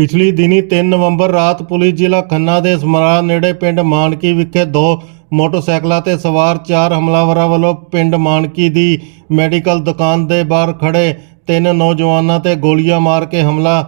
ਪਿਛਲੀ ਦਿਨੀ 3 ਨਵੰਬਰ ਰਾਤ ਪੁਲਿਸ ਜ਼ਿਲ੍ਹਾ ਖੰਨਾ ਦੇ ਸਮਰਾ ਨੇੜੇ ਪਿੰਡ ਮਾਨਕੀ ਵਿਖੇ ਦੋ ਮੋਟਰਸਾਈਕਲਾਂ ਤੇ ਸਵਾਰ ਚਾਰ ਹਮਲਾਵਰਾਂ ਵੱਲੋਂ ਪਿੰਡ ਮਾਨਕੀ ਦੀ ਮੈਡੀਕਲ ਦੁਕਾਨ ਦੇ ਬਾਹਰ ਖੜੇ ਤਿੰਨ ਨੌਜਵਾਨਾਂ ਤੇ ਗੋਲੀਆਂ ਮਾਰ ਕੇ ਹਮਲਾ,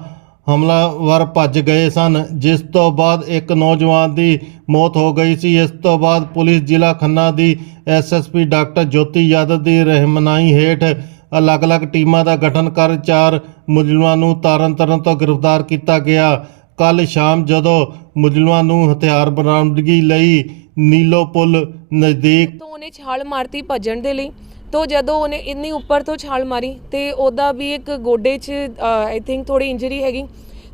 ਹਮਲਾਵਰ ਭੱਜ ਗਏ ਸਨ, ਜਿਸ ਤੋਂ ਬਾਅਦ ਇੱਕ ਨੌਜਵਾਨ ਦੀ ਮੌਤ ਹੋ ਗਈ ਸੀ। ਇਸ ਤੋਂ ਬਾਅਦ ਪੁਲਿਸ ਜ਼ਿਲ੍ਹਾ ਖੰਨਾ ਦੀ ਐਸਐਸਪੀ ਡਾਕਟਰ ਜੋਤੀ ਯਾਦਵ ਦੀ ਰਹਿਨਮਾਈ ਹੇਠ ਅਲੱਗ-ਅਲੱਗ ਟੀਮਾਂ ਦਾ ਗਠਨ ਕਰ ਚਾਰ ਮੁਜ਼ਲਮਾਂ ਨੂੰ ਤਾਰਨ ਤਰਨ ਤੋਂ ਗ੍ਰਿਫਤਾਰ ਕੀਤਾ ਗਿਆ। ਕੱਲ ਸ਼ਾਮ ਜਦੋਂ ਮੁਜ਼ਲਮਾਂ ਨੂੰ ਹਥਿਆਰ ਬਰਾਮਦਗੀ ਲਈ ਨੀਲੋ ਪੁਲ ਨਜ਼ਦੀਕ ਤੋਂ ਉਹਨੇ ਛਾਲ ਮਾਰਤੀ ਭੱਜਣ ਦੇ ਲਈ, ਤੋਂ ਜਦੋਂ ਉਹਨੇ ਇੰਨੀ ਉੱਪਰ ਤੋਂ ਛਾਲ ਮਾਰੀ ਤੇ ਉਹਦਾ ਵੀ ਇੱਕ ਗੋਡੇ 'ਚ ਆਈ ਥਿੰਕ ਥੋੜੀ ਇੰਜਰੀ ਹੈਗੀ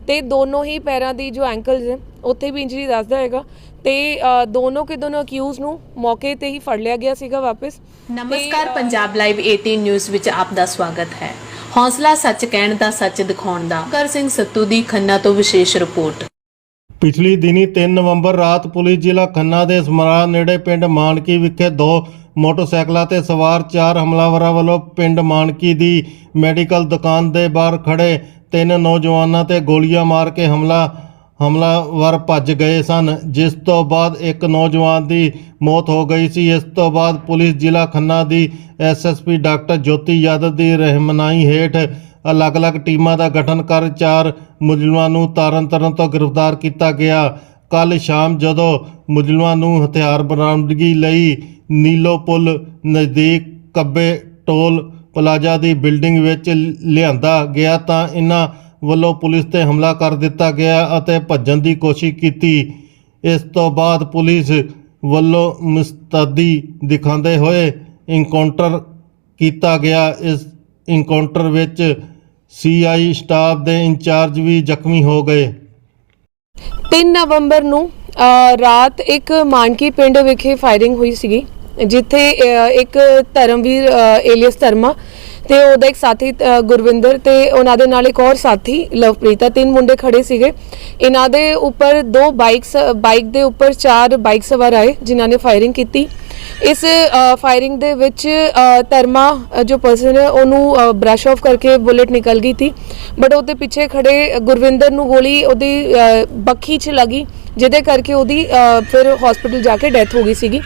ਤੇ ਦੋਨੋਂ ਹੀ ਪੈਰਾਂ ਦੀ ਜੋ ਐਂਕਲਸ ਹੈ ਉੱਥੇ ਵੀ ਇੰਜਰੀ ਦੱਸਦਾ ਹੈਗਾ। ਤੇ ਦੋਨੋਂ ਕੇ ਦੋਨੋਂ ਅਕਿਊਜ਼ ਨੂੰ ਮੌਕੇ ਤੇ ਹੀ ਫੜ ਲਿਆ ਗਿਆ ਸੀਗਾ ਵਾਪਸ। ਨਮਸਕਾਰ ਪੰਜਾਬ ਲਾਈਵ 18 ਨਿਊਜ਼ ਵਿੱਚ ਆਪ ਦਾ ਸਵਾਗਤ ਹੈ। ਹੌਸਲਾ ਸੱਚ ਕਹਿਣ ਦਾ ਸੱਚ ਦਿਖਾਉਣ ਦਾ। ਕਰ ਸਿੰਘ ਸੱਤੂ ਦੀ ਖੰਨਾ ਤੋਂ ਵਿਸ਼ੇਸ਼ ਰਿਪੋਰਟ। ਪਿਛਲੀ ਦਿਨੀ 3 ਨਵੰਬਰ ਰਾਤ ਪੁਲਿਸ ਜ਼ਿਲ੍ਹਾ ਖੰਨਾ ਦੇ ਸਮਰਾ ਨੇੜੇ ਪਿੰਡ ਮਾਨਕੀ ਵਿਖੇ ਦੋ ਮੋਟਰਸਾਈਕਲਾਂ ਤੇ ਸਵਾਰ ਚਾਰ ਹਮਲਾਵਰਾਂ ਵੱਲੋਂ ਪਿੰਡ ਮਾਨਕੀ ਦੀ ਮੈਡੀਕਲ ਦੁਕਾਨ ਦੇ ਬਾਹਰ ਖੜੇ ਤਿੰਨ ਨੌਜਵਾਨਾਂ ਤੇ ਗੋਲੀਆਂ ਮਾਰ ਕੇ ਹਮਲਾ ਹਮਲਾਵਰ ਭੱਜ ਗਏ ਸਨ, ਜਿਸ ਤੋਂ ਬਾਅਦ ਇੱਕ ਨੌਜਵਾਨ ਦੀ ਮੌਤ ਹੋ ਗਈ ਸੀ। ਇਸ ਤੋਂ ਬਾਅਦ ਪੁਲਿਸ ਜ਼ਿਲ੍ਹਾ ਖੰਨਾ ਦੀ ਐਸਐਸਪੀ ਡਾਕਟਰ ਜੋਤੀ ਯਾਦਵ ਦੀ ਰਹਿਮਨਾਈ ਹੇਠ ਅਲੱਗ-ਅਲੱਗ ਟੀਮਾਂ ਦਾ ਗਠਨ ਕਰ ਚਾਰ ਮੁਜ਼ਲਮਾਂ ਨੂੰ ਤਾਰਨ ਤਰਨ ਤੋਂ ਗ੍ਰਿਫਤਾਰ ਕੀਤਾ ਗਿਆ। ਕੱਲ ਸ਼ਾਮ ਜਦੋਂ ਮੁਜਰਮਾਂ ਨੂੰ ਹਥਿਆਰ ਬਰਾਮਦਗੀ ਲਈ ਨੀਲੋ ਪੁਲ ਨਜ਼ਦੀਕ ਕੱਬੇ ਟੋਲ ਪਲਾਜ਼ਾ ਦੀ ਬਿਲਡਿੰਗ ਵਿੱਚ ਲਿਆਂਦਾ ਗਿਆ ਤਾਂ ਇਹਨਾਂ ਵੱਲੋਂ ਪੁਲਿਸ ਤੇ ਹਮਲਾ ਕਰ ਦਿੱਤਾ ਗਿਆ ਅਤੇ ਭੱਜਣ ਦੀ ਕੋਸ਼ਿਸ਼ ਕੀਤੀ। ਇਸ ਤੋਂ ਬਾਅਦ ਪੁਲਿਸ ਵੱਲੋਂ ਮੁਸਤਦੀ ਦਿਖਾਉਂਦੇ ਹੋਏ ਇਨਕਾਊਂਟਰ ਕੀਤਾ ਗਿਆ। ਇਸ ਇਨਕਾਊਂਟਰ ਵਿੱਚ ਸੀਆਈ ਸਟਾਫ ਦੇ ਇੰਚਾਰਜ ਵੀ ਜ਼ਖਮੀ ਹੋ ਗਏ। 3 ਨਵੰਬਰ ਨੂੰ ਰਾਤ ਇੱਕ ਮਾਨਕੀ ਪਿੰਡ ਵਿਖੇ ਫਾਇਰਿੰਗ ਹੋਈ ਸੀਗੀ, ਜਿੱਥੇ ਇੱਕ ਧਰਮਵੀਰ ਏਲੀਅਸ ਧਰਮਾ ਤੇ ਉਹਦਾ ਇੱਕ ਸਾਥੀ ਗੁਰਵਿੰਦਰ ਤੇ ਉਹਨਾਂ ਦੇ ਨਾਲ ਇੱਕ ਹੋਰ ਸਾਥੀ, ਲਵਪ੍ਰੀਤਾ, ਤਿੰਨ ਮੁੰਡੇ ਖੜੇ ਸੀਗੇ। ਇਹਨਾਂ ਦੇ ਉੱਪਰ ਦੋ ਬਾਈਕਸ, ਬਾਈਕ ਦੇ ਉੱਪਰ ਚਾਰ ਬਾਈਕ ਸਵਾਰ ਆਏ, ਜਿਨ੍ਹਾਂ ਨੇ ਫਾਇਰਿੰਗ ਕੀਤੀ। ਇਸ ਫਾਇਰਿੰਗ ਦੇ ਵਿੱਚ ਧਰਮਾ ਜੋ ਪਰਸਨ ਹੈ, ਉਹਨੂੰ ਬ੍ਰਸ਼ ਆਫ ਕਰਕੇ ਬੁਲੇਟ ਨਿਕਲ ਗਈ ਸੀ। ਬਟ ਉਹਦੇ ਪਿੱਛੇ ਖੜੇ ਗੁਰਵਿੰਦਰ ਨੂੰ ਗੋਲੀ ਉਹਦੀ ਬੱਖੀ 'ਚ ਲੱਗੀ, ਜਿਹਦੇ ਕਰਕੇ ਉਹਦੀ ਫਿਰ ਹਸਪੀਟਲ ਜਾ ਕੇ ਡੈਥ ਹੋ ਗਈ ਸੀਗੀ।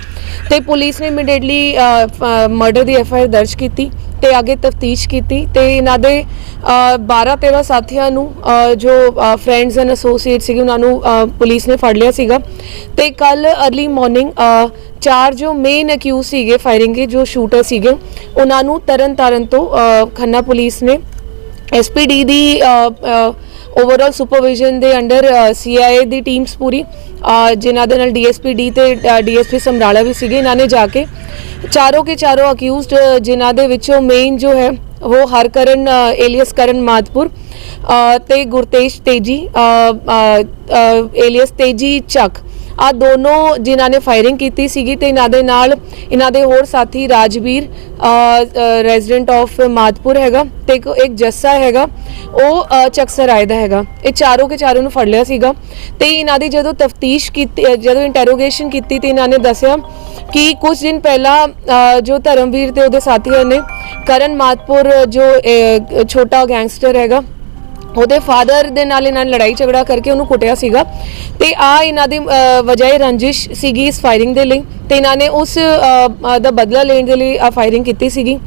ਤੇ ਪੁਲਿਸ ਨੇ ਇਮੀਡੀਏਟਲੀ ਮਰਡਰ ਦੀ ਐਫ ਆਈ ਆਰ ਦਰਜ ਕੀਤੀ ਤੇ ਅੱਗੇ ਤਫਤੀਸ਼ ਕੀਤੀ ਤੇ ਇਹਨਾਂ ਦੇ 12 13 ਸਾਥੀਆਂ ਨੂੰ ਜੋ ਫਰੈਂਡਸ ਐਂਡ ਐਸੋਸੀਏਟ ਸੀਗੇ ਉਹਨਾਂ ਨੂੰ ਪੁਲਿਸ ਨੇ ਫੜ ਲਿਆ ਸੀਗਾ। ਤੇ ਕੱਲ अर्ਲੀ ਮਾਰਨਿੰਗ ਚਾਰ ਜੋ ਮੇਨ ਅਕਿਊਜ਼ ਸੀਗੇ ਫਾਇਰਿੰਗ ਦੇ, ਜੋ ਸ਼ੂਟਰ ਸੀਗੇ, ਉਹਨਾਂ ਨੂੰ ਤਰਨ ਤਾਰਨ ਤੋਂ ਖੰਨਾ ਪੁਲਿਸ ਨੇ ਐਸਪੀਡੀ ਦੀ ਓਵਰਆਲ ਸੁਪਰਵਿਜ਼ਨ ਦੇ ਅੰਡਰ ਸੀਆਈਏ ਦੀ ਟੀਮਸ ਪੂਰੀ। ਜਿਨ੍ਹਾਂ ਦੇ ਨਾਲ ਡੀਐਸਪੀ ਡੀ ਤੇ ਡੀਐਸਪੀ ਸਮਰਾਲਾ ਵੀ ਸੀਗੇ ਇਹਨਾਂ ਨੇ ਜਾ ਕੇ ਚਾਰੋਂ ਕੇ ਚਾਰੋਂ ਅਕਿਊਜ਼ਡ ਜਿਨ੍ਹਾਂ ਦੇ ਵਿੱਚੋਂ ਮੇਨ ਜੋ ਹੈ ਉਹ ਹਰਕਰਨ ਏਲੀਅਸ ਕਰਨ ਮਾਦਪੁਰ ਅ, ਤੇ ਗੁਰਤੇਜ ਤੇਜੀ ਏਲੀਅਸ ਤੇਜੀ ਚੱਕ। ਆ ਦੋਨੋਂ ਜਿਨ੍ਹਾਂ ਨੇ ਫਾਇਰਿੰਗ ਕੀਤੀ ਸੀਗੀ ਤੇ ਇਹਨਾਂ ਦੇ ਨਾਲ ਇਹਨਾਂ ਦੇ ਹੋਰ ਸਾਥੀ ਰਾਜਵੀਰ ਰੈਜ਼ੀਡੈਂਟ ਆਫ ਮਾਦਪੁਰ ਹੈਗਾ ਤੇ ਇੱਕ ਜੱਸਾ ਹੈਗਾ ਉਹ ਅ, ਚੱਕਸਰਾਏ ਦਾ ਹੈਗਾ। ਇਹ ਚਾਰੋਂ ਕੇ ਚਾਰੋਂ ਨੂੰ ਫੜ ਲਿਆ ਸੀਗਾ ਤੇ ਇਹਨਾਂ ਦੀ ਜਦੋਂ ਤਫਤੀਸ਼ ਕੀਤੀ ਜਦੋਂ ਇੰਟਰੋਗੇਸ਼ਨ ਕੀਤੀ ਤੇ ਇਹਨਾਂ ਨੇ ਦੱਸਿਆ ਕਿ ਕੁਝ ਦਿਨ ਪਹਿਲਾਂ ਜੋ ਧਰਮਵੀਰ ਤੇ ਉਹਦੇ ਸਾਥੀਆਂ ਨੇ ਕਰਨ ਮਾਦਪੁਰ ਜੋ ਛੋਟਾ ਗੈਂਗਸਟਰ ਹੈਗਾ ਉਹਦੇ ਫਾਦਰ ਦੇ ਨਾਲ ਇਹਨਾਂ ਨੇ ਲੜਾਈ ਝਗੜਾ ਕਰਕੇ ਉਹਨੂੰ ਕੁੱਟਿਆ ਸੀਗਾ। ਤੇ ਆ ਇਹਨਾਂ ਦੀ ਅ, ਵਜ੍ਹਾ ਰੰਜਿਸ਼ ਸੀਗੀ ਇਸ ਫਾਇਰਿੰਗ ਦੇ ਲਈ। ਤੇ ਇਹਨਾਂ ਨੇ ਉਸ ਦਾ ਬਦਲਾ ਲੈਣ ਦੇ ਲਈ ਆ ਫਾਇਰਿੰਗ ਕੀਤੀ ਸੀਗੀ।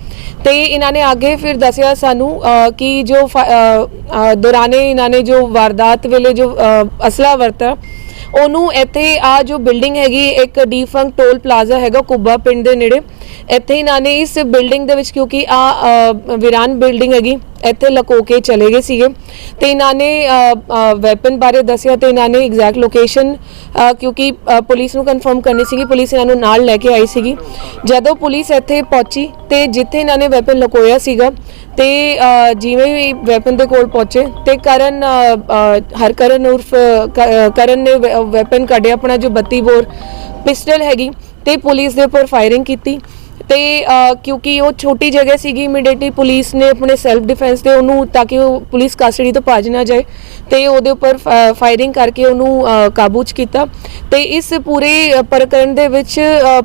ਤੇ ਇਹਨਾਂ ਨੇ ਅੱਗੇ ਫਿਰ ਦੱਸਿਆ ਸਾਨੂੰ ਕਿ ਜੋ ਫਾ- ਅ, ਦੌਰਾਨੇ ਇਹਨਾਂ ਨੇ ਜੋ ਵਾਰਦਾਤ ਵੇਲੇ ਜੋ ਅਸਲਾ ਵਰਤਾ ਉਹਨੂੰ ਇੱਥੇ ਆ ਜੋ ਬਿਲਡਿੰਗ ਹੈਗੀ ਇੱਕ ਡੀਫੰਕ ਟੋਲ ਪਲਾਜ਼ਾ ਹੈਗਾ ਕੁੱਬਾ ਪਿੰਡ ਦੇ ਨੇੜੇ। ਇੱਥੇ ਇਹਨਾਂ ਨੇ ਇਸ ਬਿਲਡਿੰਗ ਦੇ ਵਿੱਚ ਕਿਉਂਕਿ ਆ ਵਿਰਾਨ ਬਿਲਡਿੰਗ ਹੈਗੀ। ਇੱਥੇ ਲਕੋ ਕੇ ਚਲੇ ਗਏ ਸੀਗੇ। ਤੇ ਇਹਨਾਂ ਨੇ ਵੈਪਨ ਬਾਰੇ ਦੱਸਿਆ ਤੇ ਇਹਨਾਂ ਨੇ ਐਗਜ਼ੈਕਟ ਲੋਕੇਸ਼ਨ ਕਿਉਂਕਿ ਪੁਲਿਸ ਨੂੰ ਕਨਫਰਮ ਕਰਨੀ ਸੀਗੀ ਪੁਲਿਸ ਇਹਨਾਂ ਨੂੰ ਨਾਲ ਲੈ ਕੇ ਆਈ ਸੀਗੀ। ਜਦੋਂ ਪੁਲਿਸ ਇੱਥੇ ਪਹੁੰਚੀ ਤੇ ਜਿੱਥੇ ਇਹਨਾਂ ਨੇ ਵੈਪਨ ਲਕੋਇਆ ਸੀਗਾ ਤੇ ਜਿਵੇਂ ਵੀ ਵੈਪਨ ਦੇ ਕੋਲ ਪਹੁੰਚੇ ਤੇ ਕਰਨ ਅ, ਅ, ਹਰਕਰਨ ਉਰਫ ਕਰਨ ਨੇ ਵੈਪਨ ਕੱਢਿਆ ਆਪਣਾ ਜੋ 32 ਬੋਰ ਪਿਸਟਲ ਹੈਗੀ ਤੇ ਪੁਲਿਸ ਦੇ ਉੱਪਰ ਫਾਇਰਿੰਗ ਕੀਤੀ। ਤੇ ਕਿਉਂਕਿ ਉਹ ਛੋਟੀ ਜਗ੍ਹਾ ਸੀਗੀ ਇਮੀਡੀਏਟਲੀ ਪੁਲਿਸ ਨੇ ਆਪਣੇ ਸੈਲਫ ਡਿਫੈਂਸ ਤੇ ਉਹਨੂੰ ਤਾਂ ਕਿ ਉਹ ਪੁਲਿਸ ਕਸਟਡੀ ਤੋਂ ਭੱਜ ਨਾ ਜਾਏ ਤੇ ਉਹਦੇ ਉੱਪਰ ਫਾਇਰਿੰਗ ਕਰਕੇ ਉਹਨੂੰ ਕਾਬੂ ਚ ਕੀਤਾ। ਤੇ ਇਸ ਪੂਰੇ ਪ੍ਰਕਰਨ ਦੇ ਵਿੱਚ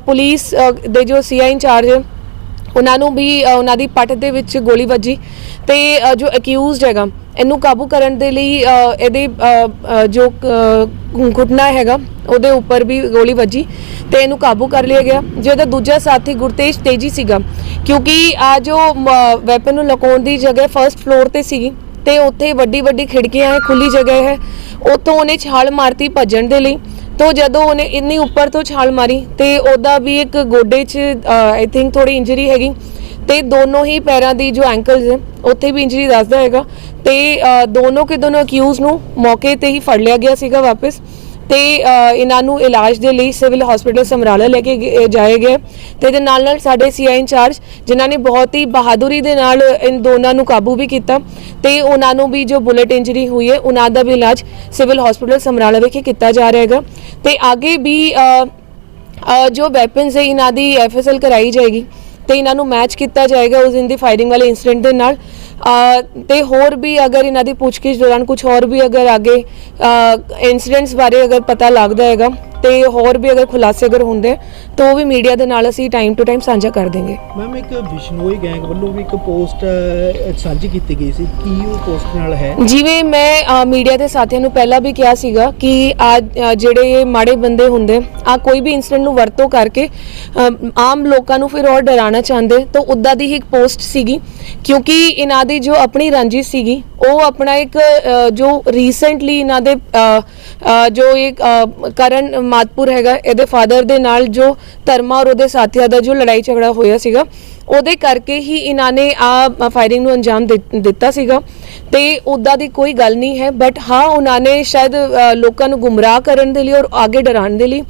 ਪੁਲਿਸ ਦੇ ਜੋ ਸੀਆਈ ਇੰਚਾਰਜ ਉਹਨਾਂ ਨੂੰ ਵੀ ਉਹਨਾਂ ਦੀ ਪੱਟ ਦੇ ਵਿੱਚ ਗੋਲੀ ਵੱਜੀ ਤੇ ਜੋ ਅਕਿਊਜ਼ਡ ਹੈਗਾ ਇਹਨੂੰ ਕਾਬੂ ਕਰਨ ਦੇ ਲਈ ਇਹਦੇ ਅ, ਜੋ ਘੁਟਨਾ ਹੈਗਾ ਉਹਦੇ ਉੱਪਰ ਵੀ ਗੋਲੀ ਵੱਜੀ। ਤੇ ਇਹਨੂੰ ਕਾਬੂ ਕਰ ਲਿਆ ਗਿਆ ਜਿਹਦਾ ਦੂਜਾ ਸਾਥੀ ਗੁਰਤੇਜ ਤੇਜੀ ਸੀਗਾ। ਕਿਉਂਕਿ ਆ ਜੋ ਵੈਪਨ ਨੂੰ ਲਗਾਉਣ ਦੀ ਜਗ੍ਹਾ ਫਰਸਟ ਫਲੋਰ ਤੇ ਸੀਗੀ, ਤੇ ਉੱਥੇ ਵੱਡੀ ਵੱਡੀ ਖਿੜਕੀਆਂ ਹੈ ਖੁੱਲੀ ਜਗ੍ਹਾ ਹੈ। ਉੱਥੋਂ ਉਹਨੇ ਛਾਲ ਮਾਰਤੀ ਭੱਜਣ ਦੇ ਲਈ। ਤੋ ਜਦੋਂ ਉਹਨੇ ਇੰਨੀ ਉੱਪਰ ਤੋਂ ਛਾਲ ਮਾਰੀ, ਤੇ ਉਹਦਾ ਵੀ ਇੱਕ ਗੋਡੇ 'ਚ ਆਈ ਥਿੰਕ ਥੋੜੀ ਇੰਜਰੀ ਹੈਗੀ। ਤੇ ਦੋਨੋਂ ਹੀ ਪੈਰਾਂ ਦੀ ਜੋ ਐਂਕਲਸ ਹੈ, ਉੱਥੇ ਵੀ ਇੰਜਰੀ ਦੱਸਦਾ ਹੈਗਾ। ਤੇ ਦੋਨੋਂ ਕੇ ਦੋਨੋਂ ਅਕਿਊਜ਼ ਨੂੰ ਮੌਕੇ ਤੇ ਹੀ ਫੜ ਲਿਆ ਗਿਆ ਸੀਗਾ ਵਾਪਸ। ਤੇ ਇਹਨਾਂ ਨੂੰ ਇਲਾਜ ਦੇ ਲਈ ਸਿਵਲ ਹਸਪੀਟਲ ਸਮਰਾਲਾ ਲੈ ਕੇ ਗਏ- ਜਾਏ ਗਏ। ਤੇ ਇਹਦੇ ਨਾਲ ਨਾਲ ਸਾਡੇ ਸੀਆਈ ਇੰਚਾਰਜ, ਜਿਨ੍ਹਾਂ ਨੇ ਬਹੁਤ ਹੀ ਬਹਾਦੁਰੀ ਦੇ ਨਾਲ ਇਨ ਦੋਨਾਂ ਨੂੰ ਕਾਬੂ ਵੀ ਕੀਤਾ ਤੇ ਉਹਨਾਂ ਨੂੰ ਵੀ ਜੋ ਬੁਲੇਟ ਇੰਜਰੀ ਹੋਈ ਹੈ, ਉਹਨਾਂ ਦਾ ਵੀ ਇਲਾਜ ਸਿਵਲ ਹਸਪੀਟਲ ਸਮਰਾਲਾ ਵਿਖੇ ਕੀਤਾ ਜਾ ਰਿਹਾ ਹੈਗਾ। ਤੇ ਅੱਗੇ ਵੀ ਜੋ ਵੈਪਨਸ ਹੈ, ਇਹਨਾਂ ਦੀ ਐਫਐਸਐਲ ਕਰਾਈ ਜਾਏਗੀ। ਤੇ ਇਹਨਾਂ ਨੂੰ ਮੈਚ ਕੀਤਾ ਜਾਏਗਾ ਉਸ ਦਿਨ ਦੀ ਫਾਇਰਿੰਗ ਵਾਲੇ ਇਨਸੀਡੈਂਟ ਦੇ ਨਾਲ। ਅ, ਤੇ ਹੋਰ ਵੀ ਅਗਰ ਇਹਨਾਂ ਦੀ ਪੁੱਛਗਿੱਛ ਦੌਰਾਨ ਕੁਝ ਹੋਰ ਵੀ ਅਗਰ ਅੱਗੇ ਇਨਸੀਡੈਂਟਸ ਬਾਰੇ ਅਗਰ ਪਤਾ ਲੱਗਦਾ ਹੈਗਾ ਤੇ ਹੋਰ ਵੀ ਅਗਰ ਖੁਲਾਸੇ ਅਗਰ ਹੁੰਦੇ ਤਾਂ ਉਹ ਵੀ ਮੀਡੀਆ ਦੇ ਨਾਲ ਅਸੀਂ ਟਾਈਮ ਟੂ ਟਾਈਮ ਸਾਂਝਾ ਕਰ ਦੇਵਾਂਗੇ ਮੈਮ ਇੱਕ ਬਿਸ਼ਨੋਈ ਗੈਂਗ ਵੱਲੋਂ ਵੀ ਇੱਕ ਪੋਸਟ ਸਾਂਝੀ ਕੀਤੀ ਗਈ ਸੀ। ਕੀ ਉਹ ਪੋਸਟ ਨਾਲ ਹੈ? ਜਿਵੇਂ ਮੈਂ ਮੀਡੀਆ ਦੇ ਸਾਥੀਆਂ ਨੂੰ ਪਹਿਲਾਂ ਵੀ ਕਿਹਾ ਸੀਗਾ ਕਿ ਆ ਜਿਹੜੇ ਮਾੜੇ ਬੰਦੇ ਹੁੰਦੇ ਆ ਕੋਈ ਵੀ ਇਨਸੀਡੈਂਟ ਨੂੰ ਵਰਤੋਂ ਕਰਕੇ ਆਮ ਲੋਕਾਂ ਨੂੰ ਫਿਰ ਹੋਰ ਡਰਾਉਣਾ ਚਾਹੁੰਦੇ ਤਾਂ ਉਦਾਂ ਦੀ ਹੀ ਇੱਕ ਪੋਸਟ ਸੀਗੀ। ਕਿਉਂਕਿ ਇਹਨਾਂ ਦੀ ਜੋ ਆਪਣੀ ਰੰਜਿਸ਼ ਸੀਗੀ ਉਹ ਆਪਣਾ ਇੱਕ ਜੋ ਰੀਸੈਂਟਲੀ ਇਹਨਾਂ ਦੇ ਜੋ ਇੱਕ ਅ, ਕਰਨ ਮਾਤਪੁਰ ਹੈਗਾ। ਇਹਦੇ ਫਾਦਰ ਦੇ ਨਾਲ ਜੋ ਧਰਮਾ ਔਰ ਉਹਦੇ ਸਾਥੀਆਂ ਦਾ ਜੋ ਲੜਾਈ ਝਗੜਾ ਹੋਇਆ ਸੀਗਾ ਉਹਦੇ ਕਰਕੇ ਹੀ ਇਹਨਾਂ ਨੇ ਆ ਫਾਇਰਿੰਗ ਨੂੰ ਅੰਜਾਮ ਦਿੱਤਾ ਸੀਗਾ। ਤੇ ਉਦਾਂ ਦੀ ਕੋਈ ਗੱਲ ਨਹੀਂ ਹੈ ਬਟ ਹਾਂ ਉਹਨਾਂ ਨੇ ਸ਼ਾਇਦ ਲੋਕਾਂ ਨੂੰ ਗੁੰਮਰਾਹ ਕਰਨ ਦੇ ਲਈ ਔਰ ਅੱਗੇ ਡਰਾਉਣ ਦੇ ਲਈ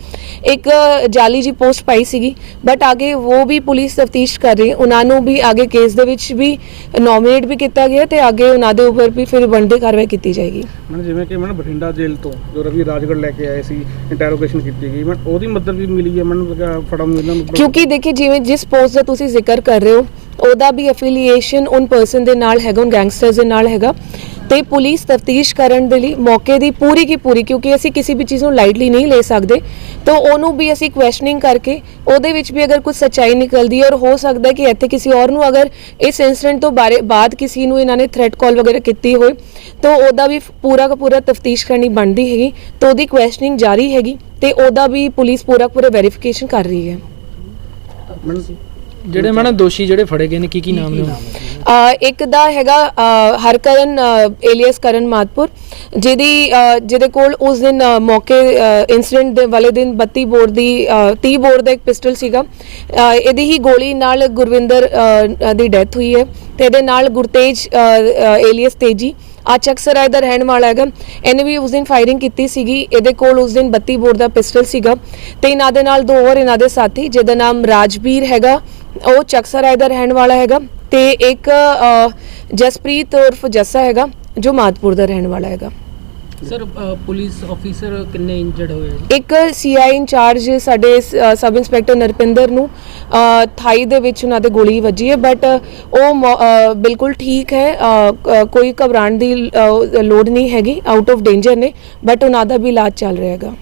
ਇੱਕ ਜਾਲੀ ਜੀ ਪੋਸਟ ਪਾਈ ਸੀਗੀ। ਬਟ ਅੱਗੇ ਉਹ ਵੀ ਪੁਲਿਸ ਤਫਤੀਸ਼ ਕਰ ਰਹੀ ਉਹਨਾਂ ਨੂੰ ਵੀ ਅੱਗੇ ਕੇਸ ਦੇ ਵਿੱਚ ਵੀ ਨੋਮੀਨੇਟ ਵੀ ਕੀਤਾ ਗਿਆ ਤੇ ਅੱਗੇ ਉਹਨਾਂ ਦੇ ਉੱਪਰ ਵੀ ਫਿਰ ਬਣਦੀ ਕਾਰਵਾਈ ਕੀਤੀ ਜਾਏਗੀ। ਮੈਂ ਜਿਵੇਂ ਕਿ ਮੈਂ ਬਠਿੰਡਾ ਜੇਲ੍ਹ ਤੋਂ ਜੋ ਰਵੀ ਰਾਜਗੜ੍ਹ ਲੈ ਕੇ ਆਏ ਸੀ ਇੰਟਰੋਗੇਸ਼ਨ ਕੀਤੀ ਗਈ। ਮੈਂ ਉਹਦੀ ਮਦਦ ਵੀ ਮਿਲੀ ਹੈ ਮੈਨੂੰ ਨੂੰ ਇਹਨਾਂ ਨੂੰ ਕਿਉਂਕਿ ਦੇਖਿਏ ਜਿਵੇਂ ਜਿਸ ਪੋਸਟ ਦਾ ਤੁਸੀਂ ਜ਼ਿਕਰ ਕਰ ਰਹੇ ਹੋ। ਉਹਦਾ ਵੀ ਐਫੀਲੀਏਸ਼ਨ ਉਨ ਪਰਸਨ ਦੇ ਨਾਲ ਹੈਗਾ, ਉਨ ਗੈਂਗਸਟਰਸ ਦੇ ਨਾਲ ਹੈਗਾ। ਤੇ ਪੁਲਿਸ ਤਫਤੀਸ਼ ਕਰਨ ਦੇ ਲਈ ਮੌਕੇ ਦੀ ਪੂਰੀ ਕੀ ਪੂਰੀ, ਕਿਉਂਕਿ ਅਸੀਂ ਕਿਸੇ ਵੀ ਚੀਜ਼ ਨੂੰ ਲਾਈਟਲੀ ਨਹੀਂ ਲੈ ਸਕਦੇ, ਤਾਂ ਉਹਨੂੰ ਵੀ ਅਸੀਂ ਕੁਐਸਚਨਿੰਗ ਕਰਕੇ, ਉਹਦੇ ਵਿੱਚ ਵੀ ਅਗਰ ਕੁਝ ਸੱਚਾਈ ਨਿਕਲਦੀ ਹੈ ਔਰ ਹੋ ਸਕਦਾ ਕਿ ਇੱਥੇ ਕਿਸੇ ਔਰ ਨੂੰ ਅਗਰ ਇਸ ਇਨਸੀਡੈਂਟ ਤੋਂ ਬਾਰੇ, ਬਾਅਦ ਕਿਸੇ ਨੂੰ ਇਹਨਾਂ ਨੇ ਥ੍ਰੈਟ ਕਾਲ ਵਗੈਰਾ ਕੀਤੀ ਹੋਏ, ਤਾਂ ਉਹਦਾ ਵੀ ਪੂਰਾ ਦਾ ਪੂਰਾ ਤਫਤੀਸ਼ ਕਰਨੀ ਬਣਦੀ ਹੈਗੀ, ਤਾਂ ਉਹਦੀ ਕੁਐਸਚਨਿੰਗ ਜਾਰੀ ਹੈਗੀ, ਤੇ ਉਹਦਾ ਵੀ ਪੁਲਿਸ ਪੂਰਾ ਪੂਰਾ ਵੈਰੀਫਿਕੇਸ਼ਨ ਕਰ ਰਹੀ ਹੈ। ਜਿਹੜੇ ਮੈਡਮ ਦੋਸ਼ੀ ਜਿਹੜੇ ਫੜੇ ਗਏ ਨੇ ਕੀ ਕੀ ਨਾਮ ਨੇ? ਅ, ਇੱਕ ਦਾ ਹੈਗਾ ਅ, ਹਰਕਰਨ ਏਲੀਅਸ ਕਰਨ ਮਾਤਪੁਰ ਜਿਹਦੀ ਅ, ਜਿਹਦੇ ਕੋਲ ਉਸ ਦਿਨ ਅ, ਮੌਕੇ ਇਨਸੀਡੈਂਟ ਦੇ ਵਾਲੇ ਦਿਨ 32 ਬੋਰ ਦੀ ਅ, 30 ਬੋਰ ਦਾ ਇੱਕ ਪਿਸਟਲ ਸੀਗਾ। ਅ, ਇਹਦੀ ਹੀ ਗੋਲੀ ਨਾਲ ਗੁਰਵਿੰਦਰ ਅ, ਦੀ ਡੈਥ ਹੋਈ ਹੈ ਤੇ ਇਹਦੇ ਨਾਲ ਗੁਰਤੇਜ ਏਲੀਅਸ ਤੇਜੀ ਆ ਚਕਸਰਾਏ ਦਾ ਰਹਿਣ ਵਾਲਾ ਹੈਗਾ। ਇਹਨੇ ਵੀ ਉਸ ਦਿਨ ਫਾਇਰਿੰਗ ਕੀਤੀ ਸੀਗੀ। ਇਹਦੇ ਕੋਲ ਉਸ ਦਿਨ 32 ਬੋਰ ਦਾ ਪਿਸਟਲ ਸੀਗਾ ਤੇ ਇਹਨਾਂ ਦੇ ਨਾਲ ਦੋ ਹੋਰ ਇਹਨਾਂ ਦੇ ਸਾਥੀ ਜਿਹਦਾ ਨਾਮ ਰਾਜਵੀਰ ਹੈਗਾ ਉਹ ਚਕਸਰਾਏ ਦਾ ਰਹਿਣ ਵਾਲਾ ਹੈਗਾ ਤੇ ਇੱਕ ਜਸਪ੍ਰੀਤ ਉਰਫ ਜੱਸਾ ਹੈਗਾ ਜੋ ਮਾਦਪੁਰ ਦਾ ਰਹਿਣ ਵਾਲਾ ਹੈਗਾ। ਸਰ ਪੁਲਿਸ ਆਫੀਸਰ ਕਿੰਨੇ ਇੰਜਰਡ ਹੋਏ ਇੱਕ ਸੀਆਈ ਇੰਚਾਰਜ ਸਾਡੇ ਸਬ ਇੰਸਪੈਕਟਰ ਨਰਪਿੰਦਰ ਨੂੰ ਥਾਈ ਦੇ ਵਿੱਚ ਉਹਨਾਂ ਦੇ ਗੋਲੀ ਵੱਜੀ ਹੈ ਬਟ ਉਹ ਬਿਲਕੁਲ ਠੀਕ ਹੈ ਕੋਈ ਘਬਰਾਉਣ ਦੀ ਲੋੜ ਨਹੀਂ ਹੈਗੀ ਆਊਟ ਆਫ ਡੇਂਜਰ ਨੇ ਬਟ ਉਹਨਾਂ ਦਾ ਵੀ ਇਲਾਜ ਚੱਲ ਰਿਹਾ ਹੈਗਾ।